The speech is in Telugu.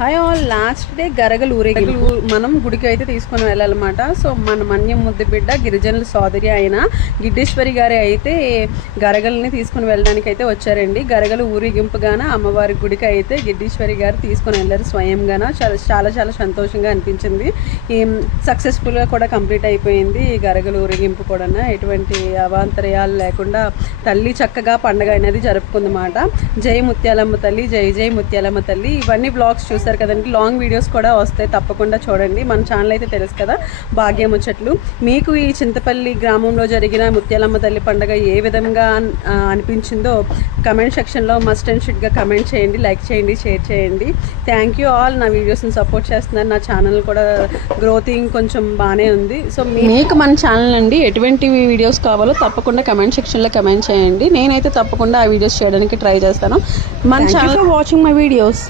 హాయ్ ఆల్ లాస్ట్ డే గరగలు ఊరేగింపు. మనం గుడికి అయితే తీసుకొని వెళ్ళాలన్నమాట. సో మన మన్యం ముద్దు బిడ్డ గిరిజనుల సోదరి అయిన గిడ్డేశ్వరి గారి అయితే గరగల్ని తీసుకొని వెళ్ళడానికి అయితే వచ్చారండి. గరగలు ఊరేగింపుగాన అమ్మవారి గుడికి అయితే గిడ్డేశ్వరి గారు తీసుకొని వెళ్ళారు స్వయంగాన. చాలా చాలా చాలా సంతోషంగా అనిపించింది. ఈ సక్సెస్ఫుల్గా కూడా కంప్లీట్ అయిపోయింది ఈ గరగలు ఊరేగింపు కూడా ఎటువంటి అవాంతరయాలు లేకుండా తల్లి చక్కగా పండగ అనేది జరుపుకుందన్నమాట. జై ముత్యాలమ్మ తల్లి జై జై ముత్యాలమ్మ తల్లి. ఇవన్నీ బ్లాగ్స్ చూసారు కదండి. లాంగ్ వీడియోస్ కూడా వస్తాయి. తప్పకుండా చూడండి. మన ఛానల్ అయితే తెలుసు కదా భాగ్యం ముచ్చట్లు. మీకు ఈ చింతపల్లి గ్రామంలో జరిగిన ముత్యాలమ్మ తల్లి పండగ ఏ విధంగా అనిపించిందో కమెంట్ సెక్షన్లో మస్ట్ అండ్ షుడ్గా కమెంట్ చేయండి లైక్ చేయండి షేర్ చేయండి. థ్యాంక్ యూ ఆల్ నా వీడియోస్ని సపోర్ట్ చేస్తున్నారు. నా ఛానల్ కూడా గ్రోతింగ్ కొంచెం బాగానే ఉంది. సో మీకు మన ఛానల్ అండి ఎటువంటి వీడియోస్ కావాలో తప్పకుండా కమెంట్ సెక్షన్లో కమెంట్ చేయండి. నేనైతే తప్పకుండా ఆ వీడియోస్ చేయడానికి ట్రై చేస్తాను. మన ఛానల్ వాచింగ్ మై వీడియోస్